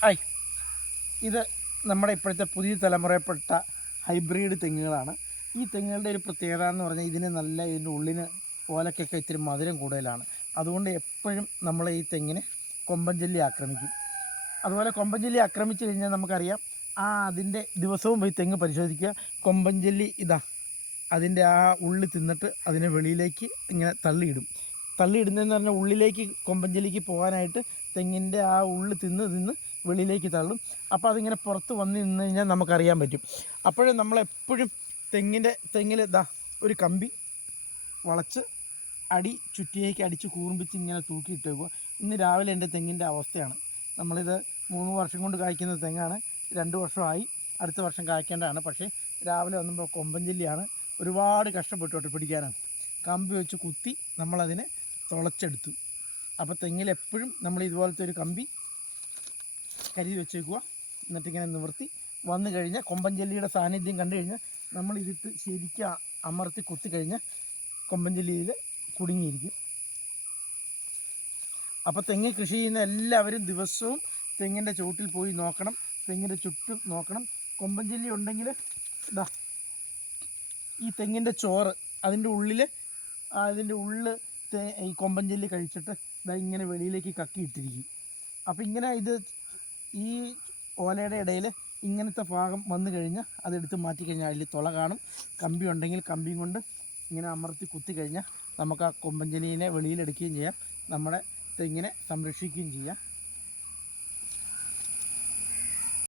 Hi. ഇത് നമ്മുടെ ഇപ്പോഴത്തെ പുതിയ തലമുറയിൽപ്പെട്ട ഹൈബ്രിഡ് തെങ്ങുകളാണ്. ഈ തെങ്ങുകളുടെ ഒരു പ്രത്യേകത എന്ന് പറഞ്ഞാൽ ഇതിന് നല്ല ഇതിന്റെ ഉള്ളിന് ഓലക്കൊക്കെ ഇത്തിരി മധുരം കൂടുതലാണ്. അതുകൊണ്ട് എപ്പോഴും നമ്മൾ ഈ തെങ്ങിനെ കൊമ്പൻ ജെല്ലി ആക്രമിക്കും. അതുപോലെ കൊമ്പൻ ജെല്ലി ആക്രമിച്ചു കഴിഞ്ഞാൽ നമുക്കറിയാം ആ അതിന്റെ ദിവസവും പോയി തെങ്ങ് പരിശോധിക്കുക. കൊമ്പൻ ജെല്ലി ഇതാ അതിന്റെ ആ ഉള്ളി തിന്നിട്ട് അതിനെ വെളിയിലേക്ക് ഇങ്ങനെ തള്ളിയിടും. തള്ളിയിടുന്നതെന്ന് പറഞ്ഞാൽ ഉള്ളിലേക്ക് കൊമ്പഞ്ചലിക്ക് പോകാനായിട്ട് തെങ്ങിന്റെ ആ ഉള്ളിൽ തിന്ന് തിന്ന് വെളിയിലേക്ക് തള്ളും. അപ്പോൾ അതിങ്ങനെ പുറത്ത് വന്ന് നിന്ന് കഴിഞ്ഞാൽ നമുക്കറിയാൻ പറ്റും. അപ്പോഴും നമ്മളെപ്പോഴും തെങ്ങിന്റെ തെങ്ങിൽ ഇതാ ഒരു കമ്പി വളച്ച് അടി ചുറ്റിയേക്ക് അടിച്ച് കൂർമ്പിച്ച് ഇങ്ങനെ തൂക്കിയിട്ട് വെക്കുക ഇന്ന് രാവിലെ എന്റെ തെങ്ങിന്റെ അവസ്ഥയാണ്. നമ്മളിത് മൂന്ന് വർഷം കൊണ്ട് കായ്ക്കുന്ന തെങ്ങാണ്. രണ്ട് വർഷമായി അടുത്ത വർഷം കായ്ക്കേണ്ടതാണ്. പക്ഷേ രാവിലെ വന്നപ്പോൾ കൊമ്പൻ ജില്ലയാണ് ഒരുപാട് കഷ്ടപ്പെട്ടു പിടിക്കാനാണ് കമ്പി വെച്ച് കുത്തി നമ്മളതിനെ തുളച്ചെടുത്തു. അപ്പോൾ തെങ്ങിൽ എപ്പോഴും നമ്മൾ ഇതുപോലത്തെ ഒരു കമ്പി കരുതി വെച്ചേക്കുക. എന്നിട്ടിങ്ങനെ നിവർത്തി. വന്നു കഴിഞ്ഞാൽ കൊമ്പൻ ജെല്ലിയുടെ സാന്നിധ്യം കണ്ടു കഴിഞ്ഞാൽ നമ്മൾ ഇതിട്ട് ശരിക്കും അമർത്തി കുത്തി കഴിഞ്ഞാൽ കൊമ്പൻ ജെല്ലിയിൽ കുടുങ്ങിയിരിക്കും. അപ്പോൾ തെങ്ങ് കൃഷി ചെയ്യുന്ന എല്ലാവരും ദിവസവും തെങ്ങിന്റെ ചുവട്ടിൽ പോയി നോക്കണം. തെങ്ങിന്റെ ചുറ്റും നോക്കണം. കൊമ്പൻ ജെല്ലി ഉണ്ടെങ്കിൽ ഇതാ ഈ തെങ്ങിന്റെ ചോറ് അതിന്റെ ഉള്ളിൽ അതിന്റെ ഉള്ളിൽ ഈ കൊമ്പൻ ജെല്ലി കഴിച്ചിട്ട് ഇതാ ഇങ്ങനെ വെളിയിലേക്ക് കക്കിയിട്ടിരിക്കും അപ്പോൾ ഇങ്ങനെ ഇത് ഈ ഓലയുടെ ഇടയിൽ ഇങ്ങനത്തെ ഭാഗം വന്നു കഴിഞ്ഞാൽ അതെടുത്ത് മാറ്റി കഴിഞ്ഞാൽ അതിൽ തുള കാണും. കമ്പി ഉണ്ടെങ്കിൽ കമ്പിയും കൊണ്ട് ഇങ്ങനെ അമർത്തി കുത്തി കഴിഞ്ഞാൽ നമുക്ക് ആ കൊമ്പഞ്ചലിനെ വെളിയിലെടുക്കുകയും ചെയ്യാം. നമ്മുടെ തെങ്ങിനെ സംരക്ഷിക്കുകയും ചെയ്യാം.